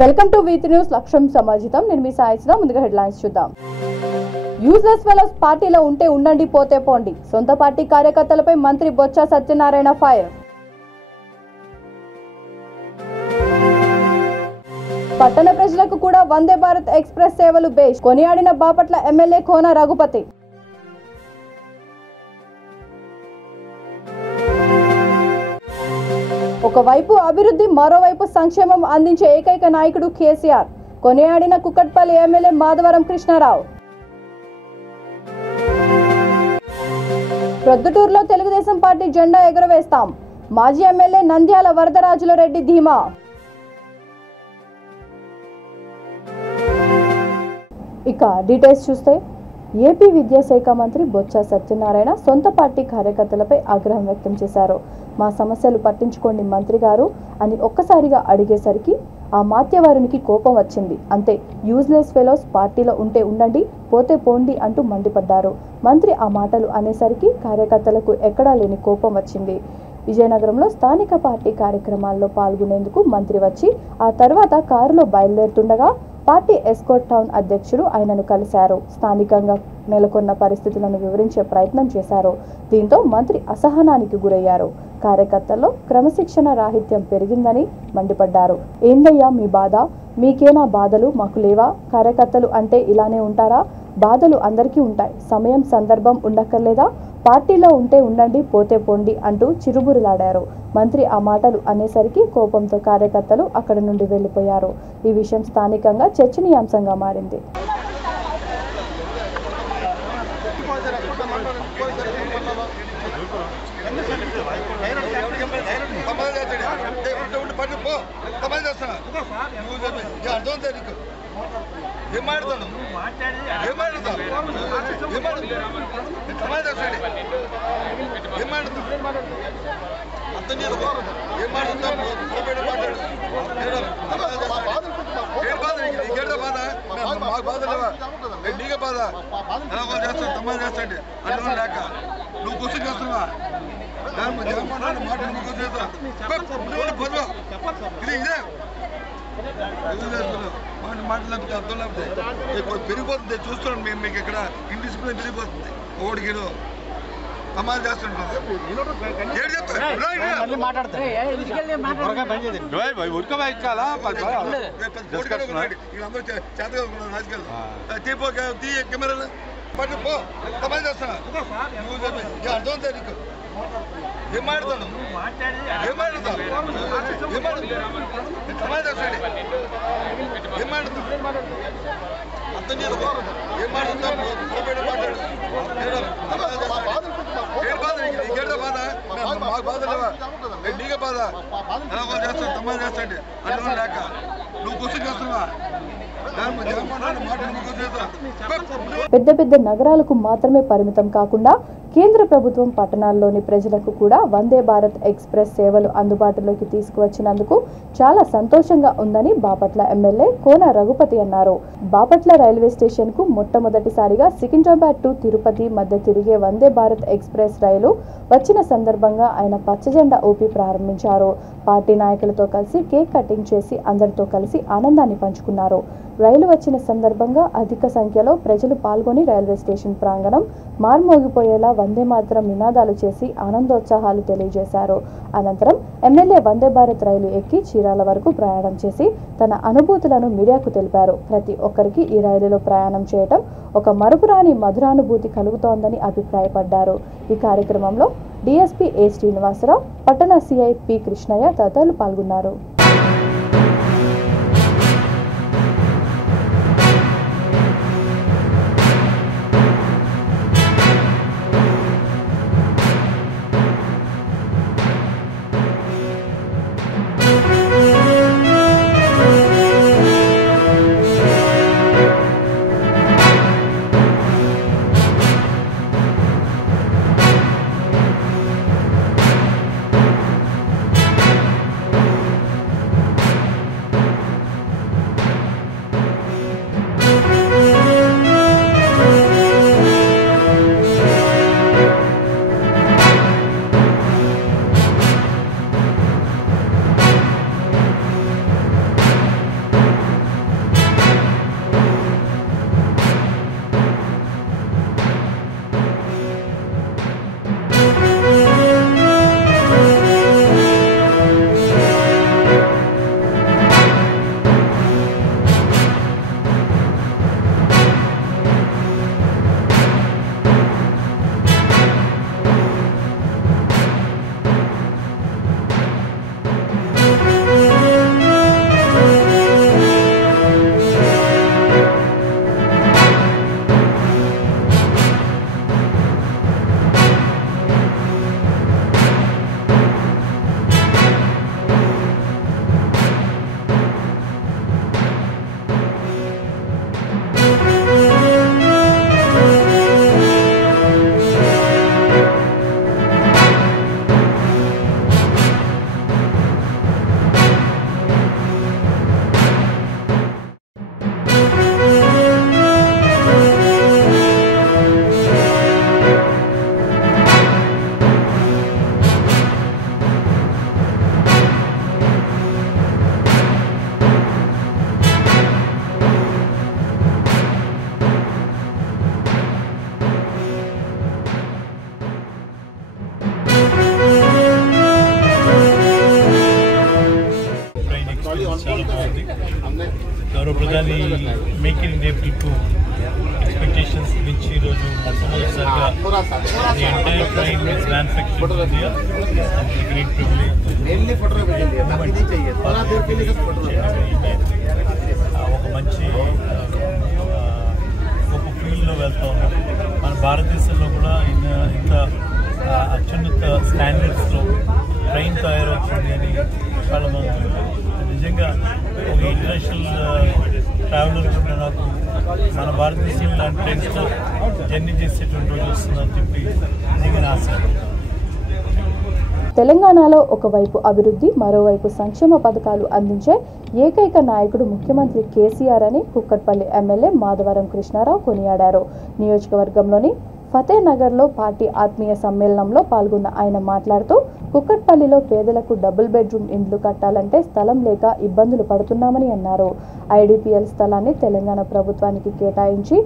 Welcome to Vithi news లక్ష్యం సమాజితం. నేను మీ సాయిస్లో ముందుగా హెడ్లైన్స్ చూద్దాం. యూజ్లెస్ ఫెలోస్ పార్టీలో ఉంటే ఉండండి, పోతే పోండి. సొంత పార్టీ కార్యకర్తలపై మంత్రి బొత్స సత్యనారాయణ ఫైర్. పట్టణ ప్రజలకు కూడా వందే భారత్ ఎక్స్ప్రెస్ సేవలు బేష్ కొనియాడిన బాపట్ల ఎమ్మెల్యే కోన రఘుపతి. ఒకవైపు అభివృద్ధి, మరోవైపు సంక్షేమం అందించే ఏకైక నాయకుడు కేసీఆర్ కొనియాడిన కుక్కట్పల్లి ఎమ్మెల్యే మాధవరం కృష్ణారావు. ప్రొద్దుటూరులో తెలుగుదేశం పార్టీ జెండా ఎగురవేస్తాం, మాజీ ఎమ్మెల్యే నంద్యాల వరదరాజుల రెడ్డి ధీమా. ఇక డీటెయిల్స్ చూస్తే ఏపీ విద్యాశాఖ మంత్రి బొత్స సత్యనారాయణ సొంత పార్టీ కార్యకర్తలపై ఆగ్రహం వ్యక్తం చేశారు. మా సమస్యలు పట్టించుకోండి మంత్రి గారు అని ఒక్కసారిగా అడిగేసరికి ఆ మాత్యవరునికి కోపం వచ్చింది. అంతే, యూజ్లెస్ ఫెలోస్ పార్టీలో ఉంటే ఉండండి, పోతే పోండి అంటూ మండిపడ్డారు. మంత్రి ఆ మాటలు అనేసరికి కార్యకర్తలకు ఎక్కడా లేని కోపం వచ్చింది. విజయనగరంలో స్థానిక పార్టీ కార్యక్రమాల్లో పాల్గొనేందుకు మంత్రి వచ్చి ఆ తర్వాత కారులో బయలుదేరుతుండగా పార్టీ ఎస్కోట్ టౌన్ అధ్యక్షుడు ఆయనను కలిశారు. స్థానికంగా నెలకొన్న పరిస్థితులను వివరించే ప్రయత్నం చేశారు. దీంతో మంత్రి అసహనానికి గురయ్యారు. కార్యకర్తల్లో క్రమశిక్షణ రాహిత్యం పెరిగిందని మండిపడ్డారు. ఏందయ్యా మీ బాధ? మీకేనా బాధలు, మాకు లేవా? కార్యకర్తలు అంటే ఇలానే ఉంటారా? బాధలు అందరికీ ఉంటాయి, సమయం సందర్భం ఉండక్కర్లేదా? పార్టీలో ఉంటే ఉండండి, పోతే పోండి అంటూ చిరుబురులాడారు. మంత్రి ఆ మాటలు అనేసరికి కోపంతో కార్యకర్తలు అక్కడి నుండి వెళ్లిపోయారు. ఈ విషయం స్థానికంగా చర్చనీయాంశంగా మారింది. నువ్వు క్వశ్చన్ చేస్తున్నావా? మాట్లాడితే అర్థం లేకపోతే పెరిగిపోతుంది. చూస్తున్నాం మేము, మీకు ఇక్కడ ఇండిసిప్లిన్ పెరిగిపోతుంది. ఓడికి సమాజం చేస్తుంటాం. కెమెరాలు పట్టు పో, సమాజం చేస్తున్నా. అర్థం నీకు ఏం మాట్లాడుతాను? ఏం మాట్లాడతావు? సమాజం చేస్తాడు. ఏం మాట్లాడతావు? అర్థం చేసుకో. ఏం మాట్లాడతావు? మాట్లాడు. ఏం బాధ? ఇంకేంటో బాధ? మాకు బాధ లేవా? నీకే బాధ. ఎలా చేస్తాను? సమాజం చేస్తాడు. అర్థం లేక నువ్వు క్వశ్చన్ చేస్తున్నావా? పెద్ద పెద్ద నగరాలకు మాత్రమే పరిమితం కాకుండా కేంద్ర ప్రభుత్వం పట్టణాల్లోని ప్రజలకు కూడా వందే భారత్ ఎక్స్ప్రెస్ సేవలు అందుబాటులోకి తీసుకువచ్చినందుకు చాలా సంతోషంగా ఉందని బాపట్ల ఎమ్మెల్యే కోన రఘుపతి అన్నారు. బాపట్ల రైల్వే స్టేషన్ కు మొట్టమొదటిసారిగా సికింద్రాబాద్ టు తిరుపతి మధ్య తిరిగే వందే భారత్ ఎక్స్ప్రెస్ రైలు వచ్చిన సందర్భంగా ఆయన పచ్చజెండా ఊపి ప్రారంభించారు. పార్టీ నాయకులతో కలిసి కేక్ కటింగ్ చేసి అందరితో కలిసి ఆనందాన్ని పంచుకున్నారు. రైలు వచ్చిన సందర్భంగా అధిక సంఖ్యలో ప్రజలు పాల్గొని రైల్వే స్టేషన్ ప్రాంగణం మార్మోగిపోయేలా వందే మాతరం నినాదాలు చేసి ఆనందోత్సాహాలు తెలియజేశారు. అనంతరం ఎమ్మెల్యే వందే భారత్ రైలు ఎక్కి చీరాల వరకు ప్రయాణం చేసి తన అనుభూతులను మీడియాకు తెలిపారు. ప్రతి ఒక్కరికి ఈ రైలులో ప్రయాణం చేయటం ఒక మరుపురాని మధురానుభూతి కలుగుతోందని అభిప్రాయపడ్డారు. ఈ కార్యక్రమంలో డీఎస్పీ ఏ శ్రీనివాసరావు, పట్టణ సిఐ పి కృష్ణయ్య తదితరులు పాల్గొన్నారు. గౌరవ ప్రధాని మేక్ ఇన్ ఇండియా పిలుపు ఎక్స్పెక్టేషన్స్ గురించి ఈరోజు మొట్టమొదటిసారిగా entire train is manufactured in India great privilege ఒక మంచి గొప్ప ఫీల్డ్లో వెళ్తూ ఉన్నాం. మన భారతదేశంలో కూడా ఇంత అత్యున్నత స్టాండర్డ్స్లో ట్రైన్ తయారవుతుంది అని చాలా బాగుంది. నిజంగా ఒక ఇంటర్నేషనల్ ట్రావెలర్ కూడా నాకు మన భారతదేశం లాంటి ట్రైన్స్లో జర్నీ చేసేటువంటి రోజు వస్తుందని చెప్పి నిజంగా ఆశ. తెలంగాణలో ఒకవైపు అభివృద్ధి, మరోవైపు సంక్షేమ పథకాలు అందించే ఏకైక నాయకుడు ముఖ్యమంత్రి కేసీఆర్ అని కుక్కట్పల్లి ఎమ్మెల్యే మాధవరం కృష్ణారావు కొనియాడారు. నియోజకవర్గంలోని ఫతేనగర్లో పార్టీ ఆత్మీయ సమ్మేళనంలో పాల్గొన్న ఆయన మాట్లాడుతూ కుక్కట్పల్లిలో పేదలకు డబుల్ బెడ్రూమ్ ఇండ్లు కట్టాలంటే స్థలం లేక ఇబ్బందులు పడుతున్నామని అన్నారు. ఐడిపిఎల్ స్థలాన్ని తెలంగాణ ప్రభుత్వానికి కేటాయించి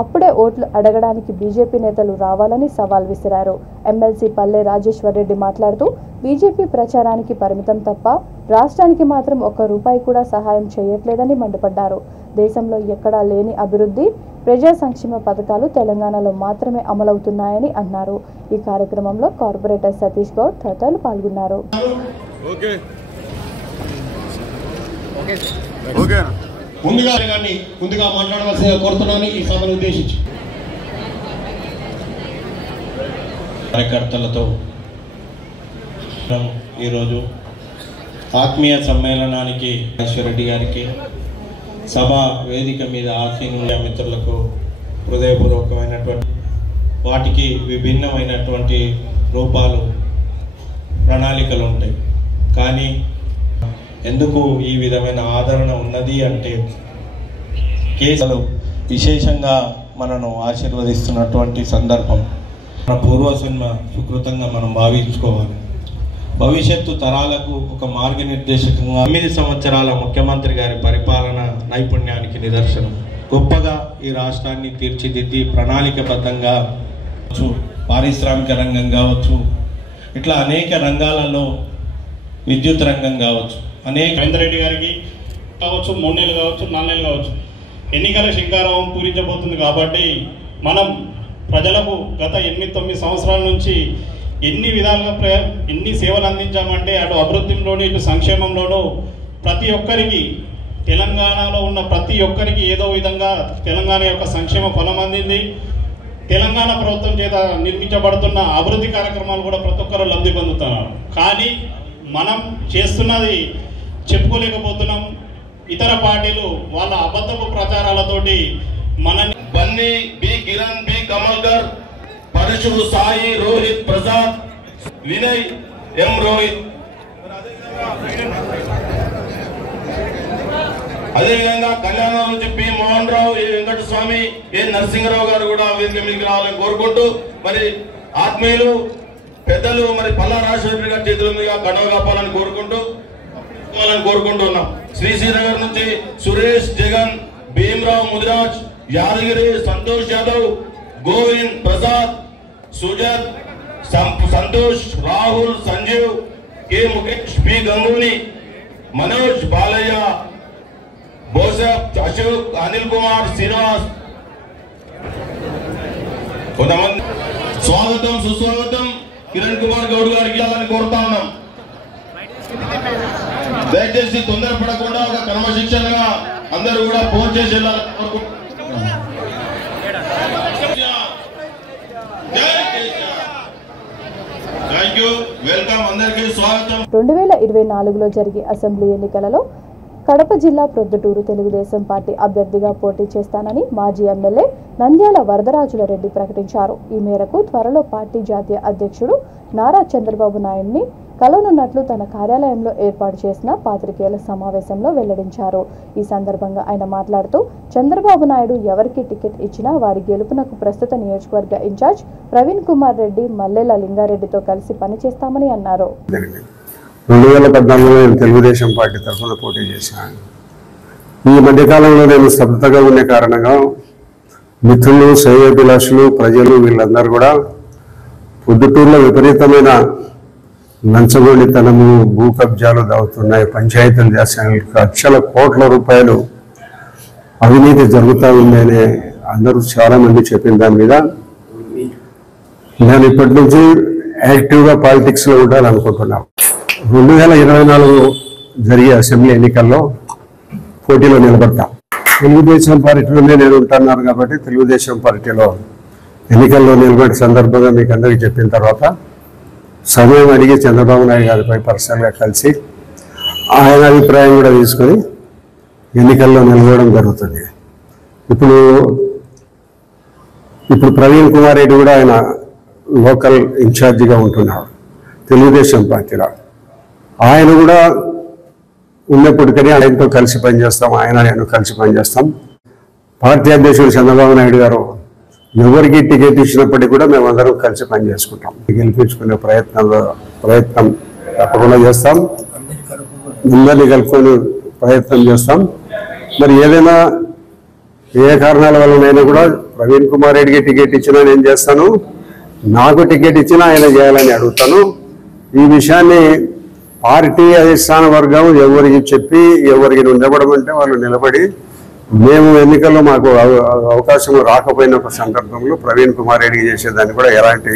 అప్పుడే ఓట్లు అడగడానికి బీజేపీ నేతలు రావాలని సవాల్ విసిరారు. ఎమ్మెల్సీ పల్లె రాజేశ్వరరెడ్డి మాట్లాడుతూ బీజేపీ ప్రచారానికి పరిమితం తప్ప రాష్ట్రానికి మాత్రం ₹1 కూడా సహాయం చేయట్లేదని మండిపడ్డారు. దేశంలో ఎక్కడా లేని అభివృద్ధి, ప్రజా సంక్షేమ పథకాలు తెలంగాణలో మాత్రమే అమలవుతున్నాయని అన్నారు. ఈ కార్యక్రమంలో కార్పొరేటర్ సతీష్ గౌడ్ తదితరులు పాల్గొన్నారు. ముందుగా మాట్లాడవలసిందిగా కోరుతున్నాను. ఈ సభను ఉద్దేశించి కార్యకర్తలతో ఈరోజు ఆత్మీయ సమ్మేళనానికి రెడ్డి గారికి, సభ వేదిక మీద ఆసీనుల మిత్రులకు హృదయపూర్వకమైనటువంటి వాటికి విభిన్నమైనటువంటి రూపాలు, ప్రణాళికలు ఉంటాయి. కానీ ఎందుకు ఈ విధమైన ఆదరణ ఉన్నది అంటే కేసులు విశేషంగా మనను ఆశీర్వదిస్తున్నటువంటి సందర్భం. మన పూర్వజన్మ సుకృతంగా మనం భావించుకోవాలి. భవిష్యత్తు తరాలకు ఒక మార్గనిర్దేశకంగా 9 సంవత్సరాల ముఖ్యమంత్రి గారి పరిపాలన నైపుణ్యానికి నిదర్శనం. గొప్పగా ఈ రాష్ట్రాన్ని తీర్చిదిద్ది ప్రణాళికబద్ధంగా పారిశ్రామిక రంగం కావచ్చు, ఇట్లా అనేక రంగాలలో, విద్యుత్ రంగం కావచ్చు, అనేక రెడ్డి గారికి కావచ్చు 3 నెలలు కావచ్చు 4 నెలలు కావచ్చు ఎన్నికల శంకారావం పూరించబోతుంది. కాబట్టి మనం ప్రజలకు గత 8-9 సంవత్సరాల నుంచి ఎన్ని విధాలుగా ఎన్ని సేవలు అందించామంటే అటు అభివృద్ధిలోనూ ఇటు సంక్షేమంలోనూ ప్రతి ఒక్కరికి, తెలంగాణలో ఉన్న ప్రతి ఒక్కరికి ఏదో విధంగా తెలంగాణ యొక్క సంక్షేమ ఫలం అందింది. తెలంగాణ ప్రభుత్వం చేత నిర్మించబడుతున్న అభివృద్ధి కార్యక్రమాలు కూడా ప్రతి ఒక్కరు లబ్ధి పొందుతున్నారు. కానీ మనం చేస్తున్నది చెప్పుకోలేకపోతున్నాం. ఇతర పార్టీలు వాళ్ళ అబద్ధపు ప్రచారాలతోటి మనని బన్నీ, బి కిరణ్, బి కమల్కర్, పరశు, సాయి, రోహిత్, ప్రసాద్, వినయ్, ఎం రోహిత్, అదేవిధంగా కళ్యాణం నుంచి పి మోహన్ రావు, ఏ వెంకటస్వామి, ఏ నరసింహరావు గారు కూడా వేదిక మీదకి రావాలని కోరుకుంటూ, మరి ఆత్మీయులు పెద్దలు మరి పల్లా రాజశేఖర్ గారి చేతుల మీదుగా గడవ కాపాలని కోరుకుంటున్నాం. శ్రీశ్రీనగర్ నుంచి సురేష్, జగన్, భీమరావు, ముదిరాజ్, యాదగిరి, సంతోష్ యాదవ్, గోవింద్, ప్రసాద్, సుజత్, సంతోష్, రాహుల్, సంజీవ్, కె ముఖేష్, పి గంగూని, మనోజ్, బాలయ్య, బోసఫ్, అశోక్, అనిల్ కుమార్, శ్రీనివాస్, కొంతమంది స్వాగతం సుస్వాగతం కిరణ్ కుమార్ గౌడ్ గారికి కోరుతా ఉన్నాం. దయచేసి తొందరపడకుండా ఒక క్రమశిక్షణగా అందరూ కూడా ఫోన్ చేసి వెళ్ళాలని కోరుకుంటున్నాం. 2024లో జరిగే అసెంబ్లీ ఎన్నికలలో కడప జిల్లా ప్రొద్దుటూరు తెలుగుదేశం పార్టీ అభ్యర్థిగా పోటీ చేస్తానని మాజీ ఎమ్మెల్యే నంద్యాల వరదరాజుల రెడ్డి ప్రకటించారు. ఈ మేరకు త్వరలో పార్టీ జాతీయ అధ్యక్షుడు నారా చంద్రబాబు నాయుడిని కలవనున్నట్లు తన కార్యాలయంలో ఏర్పాటు చేసిన పాత్రికేయుల సమావేశంలో వెల్లడించారు. ఈ సందర్భంగా ఆయన మాట్లాడుతూ చంద్రబాబు నాయుడు ఎవరికి టికెట్ ఇచ్చినా వారి గెలుపునకు ప్రస్తుత నియోజకవర్గ ఇన్ఛార్జ్ ప్రవీణ్ కుమార్ రెడ్డి, మల్లెల లింగారెడ్డితో కలిసి పనిచేస్తామని అన్నారు. 2014లో నేను తెలుగుదేశం పార్టీ తరఫున పోటీ చేశాను. ఈ మధ్యకాలంలో నేను స్తబ్దతగా ఉండే కారణంగా మిత్రులు, శ్రేయోభిలాషులు, ప్రజలు వీళ్ళందరూ కూడా పొద్దుటూరులో విపరీతమైన లంచగొండితనము, భూ కబ్జాలు దాగుతున్నాయి, పంచాయతీలు చేస్తాయి, లక్షల కోట్ల రూపాయలు అవినీతి జరుగుతూ ఉందని అందరూ చాలామంది చెప్పిన దాని మీద నేను ఇప్పటి నుంచి యాక్టివ్గా పాలిటిక్స్లో ఉండాలనుకుంటున్నాను. 2024 జరిగే అసెంబ్లీ ఎన్నికల్లో పోటీలో నిలబడతాం. తెలుగుదేశం పార్టీలోనే నేను ఉంటున్నాను కాబట్టి తెలుగుదేశం పార్టీలో ఎన్నికల్లో నిలబడే సందర్భంగా మీకు అందరికీ చెప్పిన తర్వాత సమయం అడిగి చంద్రబాబు నాయుడు గారిపై పర్సనల్గా కలిసి ఆయన అభిప్రాయం కూడా తీసుకొని ఎన్నికల్లో నిలబడడం జరుగుతుంది. ఇప్పుడు ప్రవీణ్ కుమార్ రెడ్డి కూడా ఆయన లోకల్ ఇన్ఛార్జిగా ఉంటున్నాడు తెలుగుదేశం పార్టీలో. ఆయన కూడా ఉన్నప్పటికీ ఆయనతో కలిసి పనిచేస్తాం, నేను కలిసి పనిచేస్తాం. పార్టీ అధ్యక్షుడు చంద్రబాబు నాయుడు గారు ఎవరికి టికెట్ ఇచ్చినప్పటికీ కూడా మేమందరం కలిసి పనిచేసుకుంటాం. గెలిపించుకునే ప్రయత్నం తప్పకుండా చేస్తాం, అందరినీ కలుపుకొని ప్రయత్నం చేస్తాం. మరి ఏదైనా ఏ కారణాల వల్లనైనా కూడా ప్రవీణ్ కుమార్ రెడ్డికి టికెట్ ఇచ్చినా నేను చేస్తాను, నాకు టికెట్ ఇచ్చినా ఆయన చేయాలని అడుగుతాను. ఈ విషయాన్ని పార్టీ అధిష్టాన వర్గం ఎవరికి చెప్పి ఎవరికి నిలబడమంటే వాళ్ళు నిలబడి మేము ఎన్నికల్లో మాకు అవకాశం రాకపోయిన సందర్భంలో ప్రవీణ్ కుమార్ రెడ్డికి చేసేదాన్ని కూడా ఎలాంటి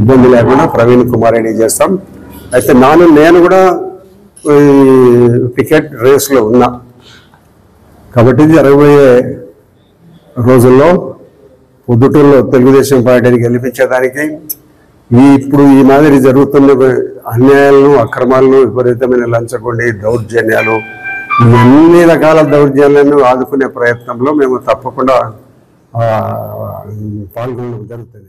ఇబ్బంది లేకుండా ప్రవీణ్ కుమార్ రెడ్డికి చేస్తాం. అయితే నేను కూడా టికెట్ రేస్లో ఉన్నా కాబట్టి జరగబోయే రోజుల్లో పొద్దుటూరులో తెలుగుదేశం పార్టీని గెలిపించేదానికి ఇప్పుడు ఈ మాదిరి జరుగుతున్న అన్యాయాలను అక్రమాలను విపరీతమైన లంచగొండి దౌర్జన్యాలు అన్ని రకాల దౌర్జన్యాలను ఆదుకునే ప్రయత్నంలో మేము తప్పకుండా పాల్గొనడం జరుగుతుంది.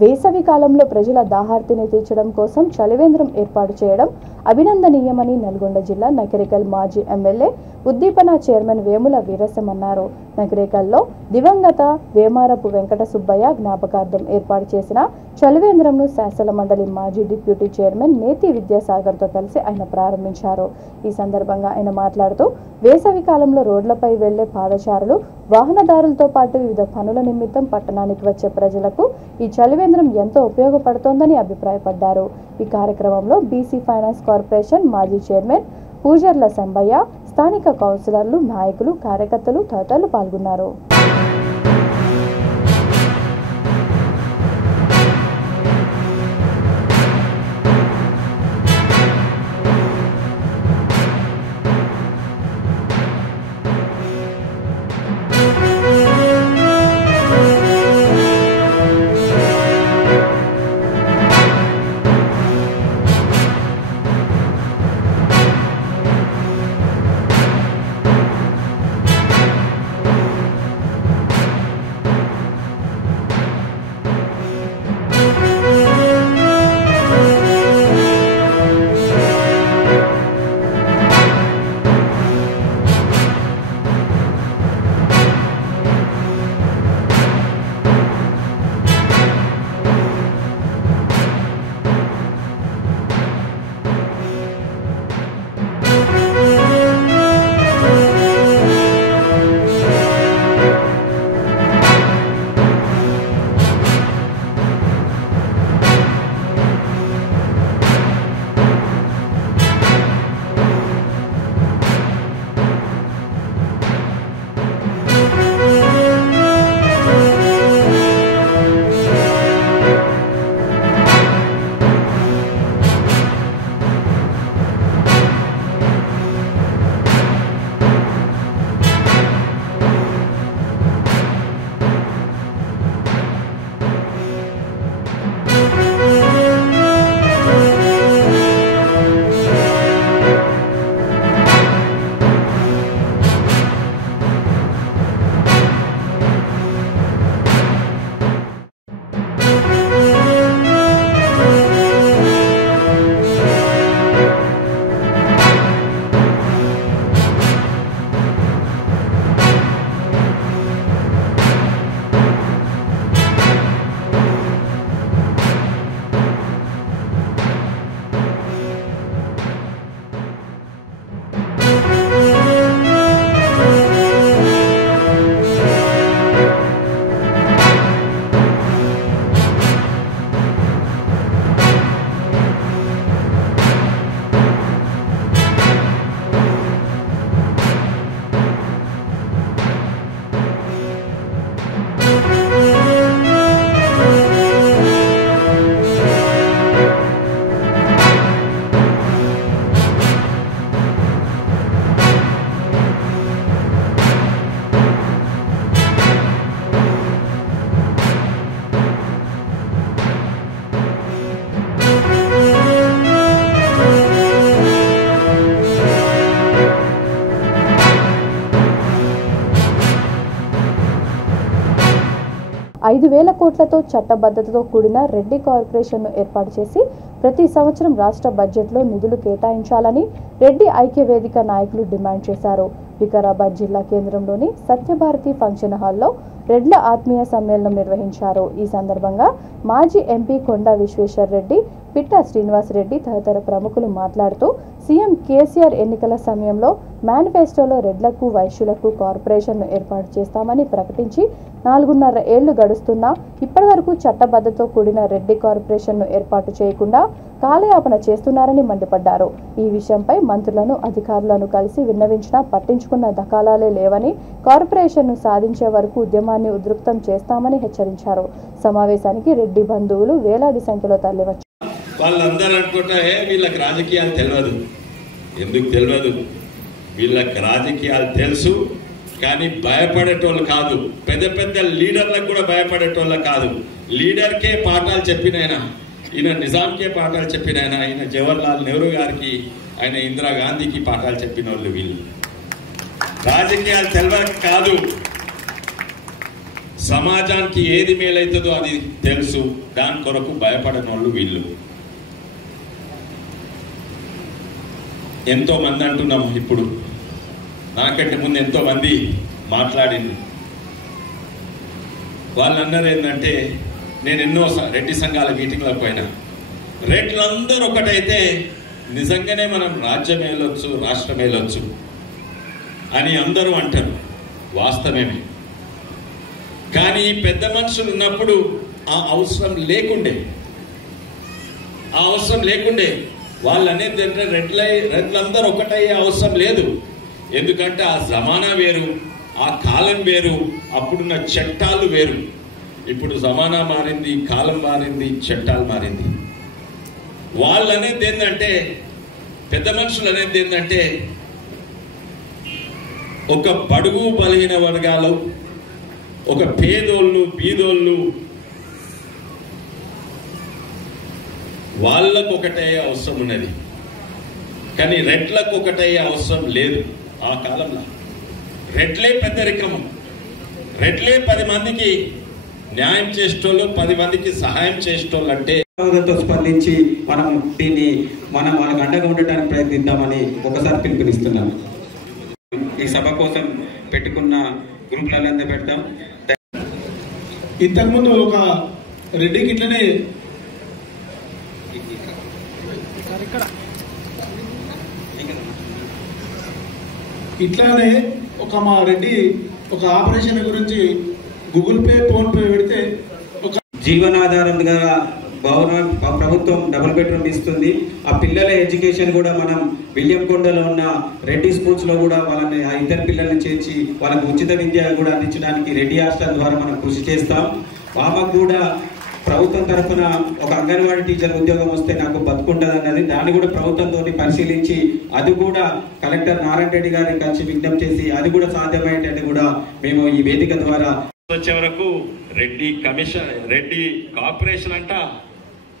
వేసవి కాలంలో ప్రజల దాహార్తిని తీర్చడం కోసం చలివేంద్రం ఏర్పాటు చేయడం అభినందనీయమని నల్గొండ జిల్లా నకిరేకల్ మాజీ ఎమ్మెల్యే ఉద్దీపన చైర్మన్ వేముల వీరసం అన్నారు. నకిరేకల్లో దివంగత వేమారపు వెంకట సుబ్బయ్య జ్ఞాపకార్థం ఏర్పాటు చేసిన చలివేంద్రంను శాసన మండలి మాజీ డిప్యూటీ చైర్మన్ నేతి విద్యాసాగర్తో కలిసి ఆయన ప్రారంభించారు. ఈ సందర్భంగా ఆయన మాట్లాడుతూ వేసవి కాలంలో రోడ్లపై వెళ్లే పాదచారులు వాహనదారులతో పాటు వివిధ పనుల నిమిత్తం పట్టణానికి వచ్చే ప్రజలకు ఈ చలివేంద్రం ఎంతో ఉపయోగపడుతోందని అభిప్రాయపడ్డారు. ఈ కార్యక్రమంలో బీసీ ఫైనాన్స్ కార్పొరేషన్ మాజీ చైర్మన్ పూజర్ల సంబయ్య, స్థానిక కౌన్సిలర్లు, నాయకులు, కార్యకర్తలు తదితరులు పాల్గొన్నారు. 5,000 కోట్లతో చట్టబద్ధతతో కూడిన రెడ్డి కార్పొరేషన్ను ఏర్పాటు చేసి ప్రతి సంవత్సరం రాష్ట్ర బడ్జెట్లో నిధులు కేటాయించాలని రెడ్డి ఐక్య వేదిక నాయకులు డిమాండ్ చేశారు. వికారాబాద్ జిల్లా కేంద్రంలోని సత్యభారతి ఫంక్షన్ హాల్లో రెడ్ల ఆత్మీయ సమ్మేళనం నిర్వహించారు. ఈ సందర్భంగా మాజీ ఎంపీ కొండా విశ్వేశ్వర్ రెడ్డి, పిట్టా శ్రీనివాస్ రెడ్డి తదితర ప్రముఖులు మాట్లాడుతూ సీఎం కేసీఆర్ ఎన్నికల సమయంలో మేనిఫెస్టోలో రెడ్లకు వైశ్యులకు కార్పొరేషన్ను ఏర్పాటు చేస్తామని ప్రకటించి 4.5 ఏళ్లు గడుస్తున్నా ఇప్పటివరకు చట్టబద్ధతో కూడిన రెడ్డి కార్పొరేషన్ను ఏర్పాటు చేయకుండా కాలయాపన చేస్తున్నారని మండిపడ్డారు. ఈ విషయంపై మంత్రులను అధికారులను కలిసి విన్నవించినా పట్టించుకున్న దాఖలాలే లేవని, కార్పొరేషన్ను సాధించే వరకు ఉద్యమాన్ని ఉధృతం చేస్తామని హెచ్చరించారు. సమావేశానికి రెడ్డి బంధువులు వేలాది సంఖ్యలో తరలివచ్చారు. వాళ్ళందరూ అనుకుంటా వీళ్ళకి రాజకీయాలు తెలియదు. ఎందుకు తెలియదు? వీళ్ళకి రాజకీయాలు తెలుసు, కానీ భయపడేటోళ్ళు కాదు. పెద్ద పెద్ద లీడర్లకు కూడా భయపడేటోళ్ళ కాదు. లీడర్కే పాఠాలు చెప్పినైనా, ఈయన నిజాంకే పాఠాలు చెప్పినైనా, ఈయన జవహర్లాల్ నెహ్రూ గారికి, ఆయన ఇందిరాగాంధీకి పాఠాలు చెప్పిన వాళ్ళు వీళ్ళు. రాజకీయాలు తెలియక కాదు, సమాజానికి ఏది మేలైతుందో అది తెలుసు. దాని కొరకు భయపడని వాళ్ళు వీళ్ళు. ఎంతో మంది అంటున్నాము, ఇప్పుడు నాకంటే ముందు ఎంతో మంది మాట్లాడింది. వాళ్ళందరూ ఏంటంటే, నేను ఎన్నో రెడ్డి సంఘాల మీటింగ్లకు పోయినా, రెడ్లందరూ ఒకటైతే నిజంగానే మనం రాజ్యం వెళ్ళొచ్చు, రాష్ట్రం వెళ్ళొచ్చు అని అందరూ అంటారు. వాస్తవమే. కానీ పెద్ద మనుషులు ఉన్నప్పుడు ఆ అవసరం లేకుండే. వాళ్ళు అనేది రెడ్లందరూ ఒకటయ్యే అవసరం లేదు. ఎందుకంటే ఆ జమానా వేరు, ఆ కాలం వేరు, అప్పుడున్న చట్టాలు వేరు. ఇప్పుడు జమానా మారింది, కాలం మారింది, చట్టాలు మారింది. వాళ్ళు అనేది ఏంటంటే, పెద్ద మనుషులు అనేది ఏంటంటే, ఒక బడుగు బలహీన వర్గాలు, ఒక పేదోళ్ళు, బీదోళ్ళు, వాళ్ళకు ఒకటయ్యే అవసరం ఉన్నది. కానీ రెడ్లకు ఒకటయ్యే అవసరం లేదు. ఆ కాలంలో రెడ్లే పెద్దరికము, రెడ్లే 10 మందికి న్యాయం చేసేటోళ్ళు, 10 మందికి సహాయం చేసేటోళ్ళు. అంటే స్పందించి మనం దీన్ని వాళ్ళకి అండగా ఉండటానికి ప్రయత్నిద్దామని ఒకసారి పిలుపునిస్తున్నాను. ఈ సభ కోసం పెట్టుకున్న గ్రూపులంతా పెడతాం. ఇంతకుముందు ఒక రెడ్డికి ఇట్లానే ఒక మా రెడ్డి ఒక ఆపరేషన్ గురించి గూగుల్ పే, ఫోన్ పే పెడితే ఒక జీవనాధారంగా ప్రభుత్వం డబుల్ బెడ్రూమ్ ఇస్తుంది. ఆ పిల్లల ఎడ్యుకేషన్ కూడా మనం విలియంకొండలో ఉన్న రెడ్డి స్కూల్స్ లో కూడా వాళ్ళని, ఆ ఇద్దరు పిల్లల్ని చేర్చి వాళ్ళకి ఉచిత విద్య కూడా అందించడానికి రెడ్డి హాస్టల్ ద్వారా మనం కృషి చేస్తాం. ఆమెకు కూడా ప్రభుత్వం తరఫున ఒక అంగన్వాడీ టీచర్ ఉద్యోగం వస్తే నాకు బతుకుంటుంది అన్నది, దాన్ని కూడా ప్రభుత్వంతో పరిశీలించి అది కూడా కలెక్టర్ నారాయణ రెడ్డి గారిని కలిసి విజ్ఞప్తి చేసి అది కూడా సాధ్యమయ్యేటట్టు కూడా మేము ఈ వేదిక ద్వారా వచ్చే వరకు రెడ్డి కమిషన్, రెడ్డి కార్పొరేషన్ అంట.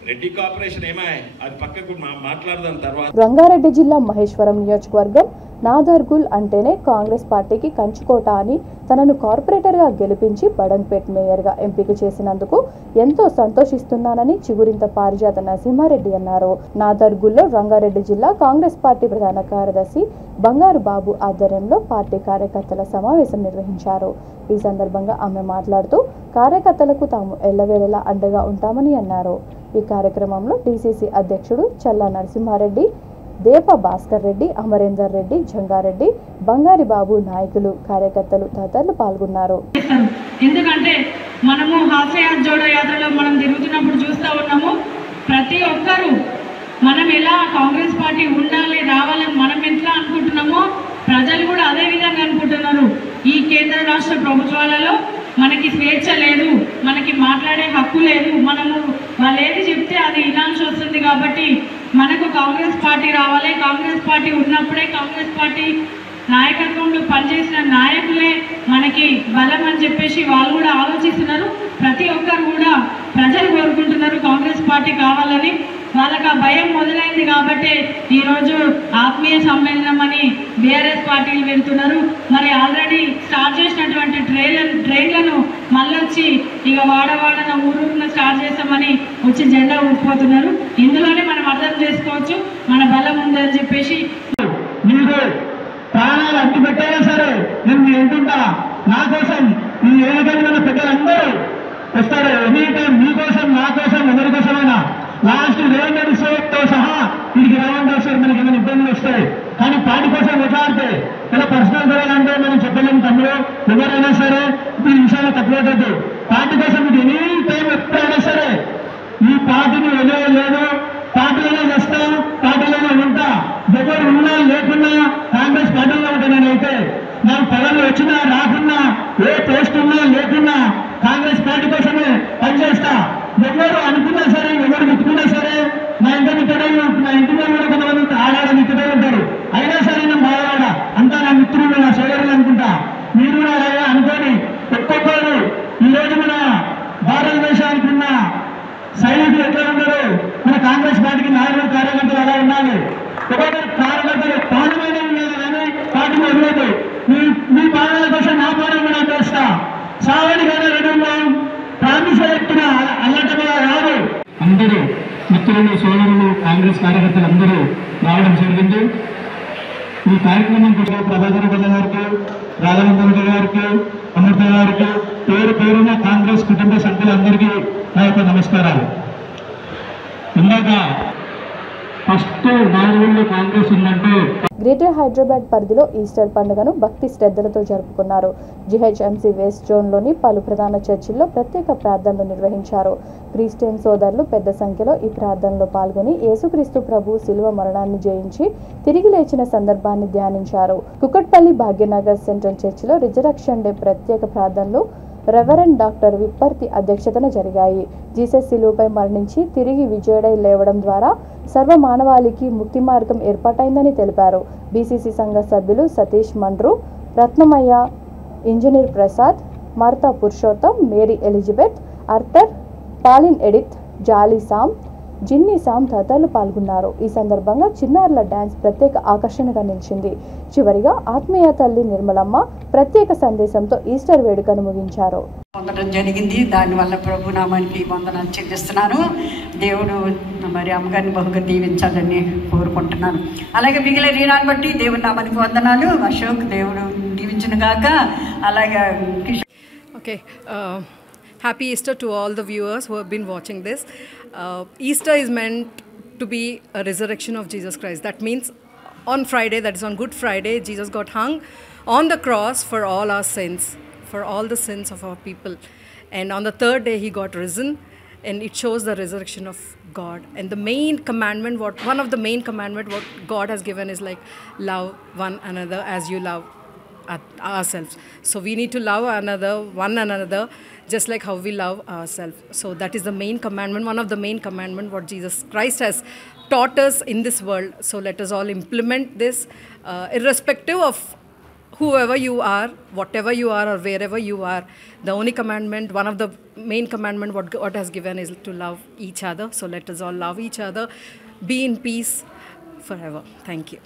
రెడ్డి కార్పొరేషన్ ఏమాయ్, అది పక్కకు మాట్లాడదాం తర్వాత. రంగారెడ్డి జిల్లా మహేశ్వరం నియోజకవర్గం నాదర్గుల్ అంటేనే కాంగ్రెస్ పార్టీకి కంచుకోట అని తనను కార్పొరేటర్గా గెలిపించి బడంగ్పేట్ మేయర్గా ఎంపిక చేసినందుకు ఎంతో సంతోషిస్తున్నానని చిగురింత పారిజాత నరసింహారెడ్డి అన్నారు. నాదర్గుల్లో రంగారెడ్డి జిల్లా కాంగ్రెస్ పార్టీ ప్రధాన కార్యదర్శి బంగారు బాబు ఆధ్వర్యంలో పార్టీ కార్యకర్తల సమావేశం నిర్వహించారు. ఈ సందర్భంగా ఆమె మాట్లాడుతూ కార్యకర్తలకు తాము ఎల్లవేళలా అండగా ఉంటామని అన్నారు. ఈ కార్యక్రమంలో డీసీసీ అధ్యక్షుడు చల్లా నరసింహారెడ్డి, దేప భాస్కర్ రెడ్డి, అమరేందర్ రెడ్డి, జంగారెడ్డి, బంగారి బాబు, నాయకులు, కార్యకర్తలు తదితరులు పాల్గొన్నారు. ఎందుకంటే మనము హాస్యాత్ జోడో యాత్రలో మనం తిరుగుతున్నప్పుడు చూస్తూ ఉన్నాము, ప్రతి ఒక్కరూ మనం ఎలా కాంగ్రెస్ పార్టీ ఉండాలి, రావాలని మనం ఎట్లా అనుకుంటున్నామో ప్రజలు కూడా అదే విధంగా అనుకుంటున్నారు. ఈ కేంద్ర రాష్ట్ర ప్రభుత్వాలలో మనకి స్వేచ్ఛ లేదు, మనకి మాట్లాడే హక్కు లేదు, మనము వాళ్ళు ఏది చెప్తే అది వినాల్సి వస్తుంది. కాబట్టి మనకు కాంగ్రెస్ పార్టీ రావాలి, కాంగ్రెస్ పార్టీ ఉన్నప్పుడే కాంగ్రెస్ పార్టీ నాయకత్వంలో పనిచేసిన నాయకులే మనకి బలం అని చెప్పేసి వాళ్ళు కూడా ఆలోచిస్తున్నారు. ప్రతి ఒక్కరు కూడా ప్రజలు కోరుకుంటున్నారు కాంగ్రెస్ పార్టీ కావాలని. వాళ్ళకి ఆ భయం మొదలైంది కాబట్టి ఈరోజు ఆత్మీయ సమ్మేళనం అని బీఆర్ఎస్ పార్టీలు వెళ్తున్నారు. మరి ఆల్రెడీ స్టార్ట్ చేసినటువంటి ట్రైలర్ ట్రైన్లను మళ్ళొచ్చి ఇక వాడవాడన ఊరూరున స్టార్ట్ చేస్తామని వచ్చి జెండా ఊపిపోతున్నారు. ఇందులోనే మనం అర్థం చేసుకోవచ్చు మన బలం ఉందని చెప్పేసి. మీరు ప్రాణాలు అడ్డు పెట్టైనా సరే నేను వింటుంటా, నా కోసం ఈ ఏదైనా పెద్దలందరూ వస్తారు. ఎనీ టైం మీకోసం, నా కోసం, ఎవరి కోసమైనా. లాస్ట్ తో సహా వీడికి రావండి వస్తారు. మనకి ఏమైనా ఇబ్బందులు వస్తాయి, కానీ పార్టీ కోసం కొట్లాడితే ఇలా పర్సనల్ జరగాలంటే మనం చెప్పలేము. తమ్ముడు ఎవరైనా సరే ఈ విషయాలు తక్కువ. పార్టీ కోసం మీకు ఎనీ టైం ఎప్పుడైనా సరే ఈ పార్టీని వదిలేదు. పార్టీలోనే వస్తా, పార్టీలోనే ఉంటా. ఎవరు ఉన్నా లేకున్నా కాంగ్రెస్ పార్టీలో ఉంటా. నేనైతే నాకు పదవులు వచ్చినా రాకున్నా, ఏ పోస్ట్ ఉన్నా లేకున్నా కాంగ్రెస్ పార్టీ కోసమే పనిచేస్తా. ఎవరు అనుకున్నా సరే, ఎవరు ముట్టుకున్నా సరే, నా ఇంటి మిత్రుడే, నా ఇంటి మీద కూడా కొంతమంది ఆడాడ మిత్రుడే ఉంటారు. అయినా సరే నేను బాధపడ, అంతా నా మిత్రులు, నా సోదరులు అనుకుంటా. మీరు కూడా అలాగే అనుకోని ఒక్కొక్కరు ఈరోజు మన భారతదేశానికి ఉన్న సైనికులు ఎట్లా ఉన్నారు, మన కాంగ్రెస్ పార్టీకి నాయకులు, కార్యకర్తలు అలా ఉన్నారు. ఒక్కొక్కరు కార్యకర్తలు పాలమైన ఉన్నారు, కానీ పార్టీని వదిలేదు. మీ పాలన కోసం నా పాలన కూడా చేస్తా. సావని కానీ రెడ్డి ప్రామిస్ చెప్తున్నా, అల్లటగా రాదు. అందరూ మిత్రులు, సోదరులు, కాంగ్రెస్ కార్యకర్తలు అందరూ రావడం జరిగింది. ఈ కార్యక్రమం కూడా ప్రభాకర్ గారికి, రాఘవేంద్ర గారికి, అమృత గారికి, పేరు పేరున కాంగ్రెస్ కుటుంబ సభ్యులందరికీ నా యొక్క నమస్కారాలు. ఇందాక ఫస్ట్ 4 ఏళ్ళు కాంగ్రెస్ ఉందంటే గ్రేటర్ హైదరాబాద్ పరిధిలో ఈస్టర్ పండుగను భక్తి శ్రద్ధలతో జరుపుకున్నారు. జీహెచ్ఎంసీ వెస్ట్ జోన్లోని పలు ప్రధాన చర్చిల్లో ప్రత్యేక ప్రార్థనలు నిర్వహించారు. క్రిస్టియన్ సోదరులు పెద్ద సంఖ్యలో ఈ ప్రార్థనలో పాల్గొని యేసుక్రీస్తు ప్రభు శిలువ మరణాన్ని జయించి తిరిగి లేచిన సందర్భాన్ని ధ్యానించారు. కుకట్పల్లి భాగ్యనగర్ సెంట్రల్ చర్చిలో రిజరక్షన్ డే ప్రత్యేక ప్రార్థనలు రెవరెండ్ డాక్టర్ విప్పర్తి అధ్యక్షతన జరిగాయి. జీసస్ శిలువపై మరణించి తిరిగి విజయుడై లేవడం ద్వారా సర్వ మానవాళికి ముక్తి మార్గం ఏర్పాటైందని తెలిపారు. బీసీసీ సంఘ సభ్యులు Satish Mandru, Ratnamayya, engineer Prasad, Martha Purushottam, Mary Elizabeth, Arthur, Pauline Edith, Jolly Sam, Ginny Sam తదితరులు పాల్గొన్నారు. ఈ సందర్భంగా చిన్నారుల డ్యాన్స్ ప్రత్యేక ఆకర్షణగా నిలిచింది. చివరిగా ఆత్మీయ తల్లి నిర్మలమ్మ ప్రత్యేక సందేశంతో ఈస్టర్ వేడుకను ముగించారు. పొందడం జరిగింది. దానివల్ల ప్రభు నామానికి వందనాలు చెల్లిస్తున్నాను. దేవుడు మరి అమ్మగారిని బహుగా దీవించాలని కోరుకుంటున్నాను. అలాగే మిగిలిన రీనాన్ని బట్టి దేవుడి నామానికి వందనాలు. అశోక్ దేవుడు దీవించును గాక. అలాగే okay, happy Easter to all the viewers who have been watching this. Easter is meant to be a resurrection of Jesus Christ. That means on Friday, that is on Good Friday, Jesus got hung on the cross for all our sins, for all the sins of our people. And on the third day, he got risen, and it shows the resurrection of God. And the main commandment, one of the main commandment what God has given is like love one another as you love ourselves. So we need to love one another just like how we love ourselves. So that is the main commandment, one of the main commandment what Jesus Christ has taught us in this world. So let us all implement this irrespective of whoever you are, whatever you are, or wherever you are. The only commandment, one of the main commandment what God has given is to love each other. So let us all love each other, be in peace forever. Thank you.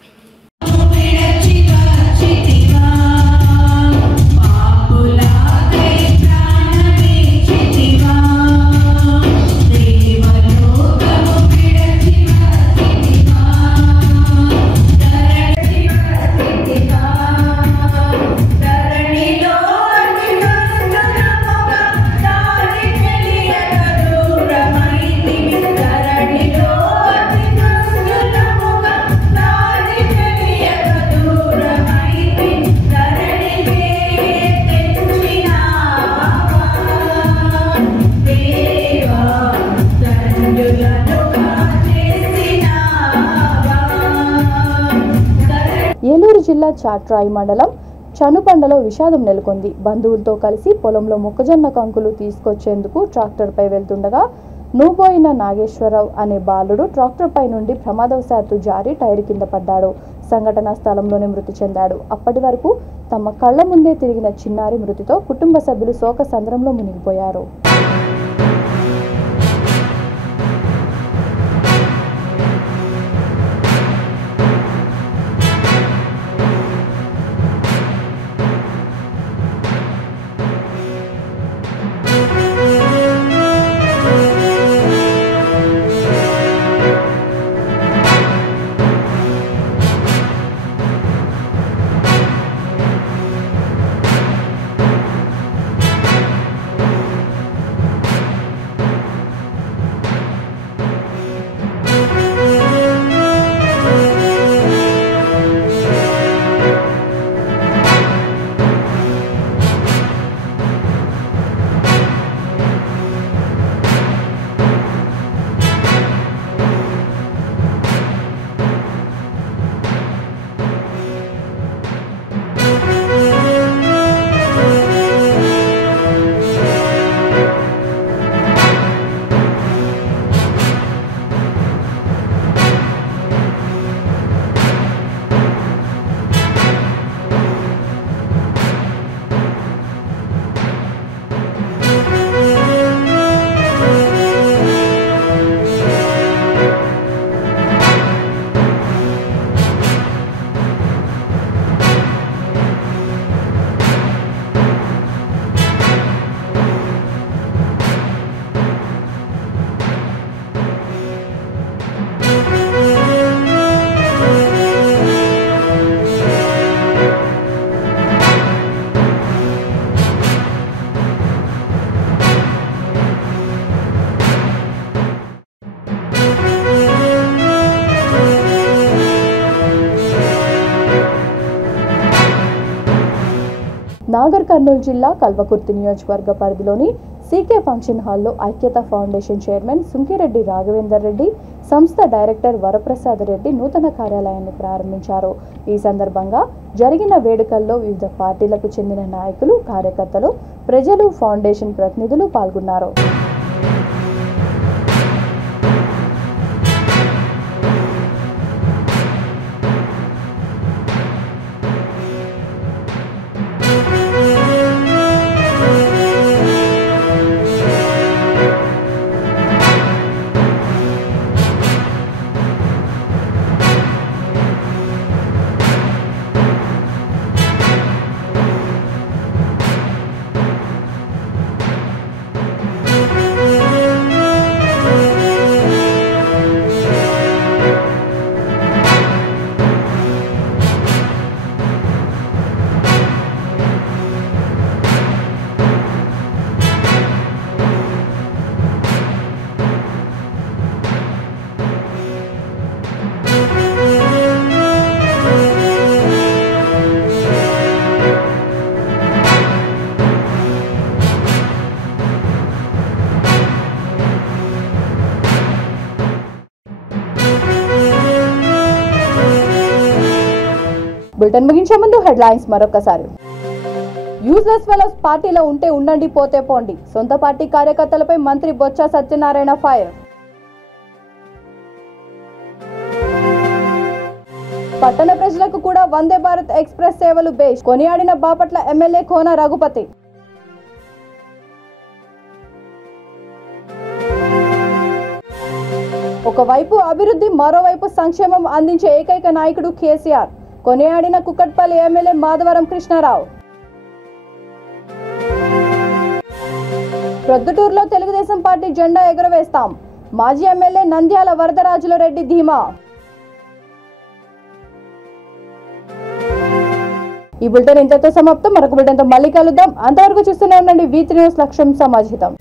Eluru జిల్లా చాట్రాయి మండలం చనుపండలో విషాదం నెలకొంది. బంధువులతో కలిసి పొలంలో మొక్కజొన్న కంకులు తీసుకొచ్చేందుకు ట్రాక్టర్పై వెళ్తుండగా నూబోయిన నాగేశ్వరరావు అనే బాలుడు ట్రాక్టర్పై నుండి ప్రమాదవశాత్తు జారి టైర్ కింద పడ్డాడు. సంఘటనా స్థలంలోనే మృతి చెందాడు. అప్పటి వరకు తమ కళ్ల ముందే తిరిగిన చిన్నారి మృతితో కుటుంబ సభ్యులు శోక సంద్రంలో మునిగిపోయారు. నాగర్ కర్నూలు జిల్లా కల్వకుర్తి నియోజకవర్గ పరిధిలోని సీకే ఫంక్షన్ హాల్లో ఐక్యత ఫౌండేషన్ చైర్మన్ సుంకిరెడ్డి రాఘవేందర్ రెడ్డి, సంస్థ డైరెక్టర్ వరప్రసాద్ రెడ్డి నూతన కార్యాలయాన్ని ప్రారంభించారు. ఈ సందర్భంగా జరిగిన వేడుకల్లో వివిధ పార్టీలకు చెందిన నాయకులు, కార్యకర్తలు, ప్రజలు, ఫౌండేషన్ ప్రతినిధులు పాల్గొన్నారు. బులెటిన్ ముగించే ముందు హెడ్లైన్స్ మరొకసారి. యూజ్లెస్ ఫెలోస్ పార్టీలో ఉంటే ఉండండి, పోతే పోండి. సొంత పార్టీ కార్యకర్తలపై మంత్రి బొత్స సత్యనారాయణ ఫైర్. పట్టణ ప్రజలకు కూడా వందే భారత్ ఎక్స్ప్రెస్ సేవలు బేష్, కొనియాడిన బాపట్ల ఎమ్మెల్యే కోన రఘుపతి. ఒకవైపు అభివృద్ధి, మరోవైపు సంక్షేమం అందించే ఏకైక నాయకుడు కేసీఆర్, కొనియాడిన కుక్కట్పల్లి ఎమ్మెల్యే మాధవరం కృష్ణారావు. ప్రొద్దుటూరులో తెలుగుదేశం పార్టీ జెండా ఎగురవేస్తాం, మాజీ ఎమ్మెల్యే నంద్యాల వరదరాజుల రెడ్డి ధీమా. ఈ బులెటిన్ ఇంతతో సమాప్తం. మరొక బులెటిన్తో మళ్ళీ కలుద్దాం. అంతవరకు చూస్తూనే ఉండండి V3 న్యూస్, లక్ష్యం సమాజహితం.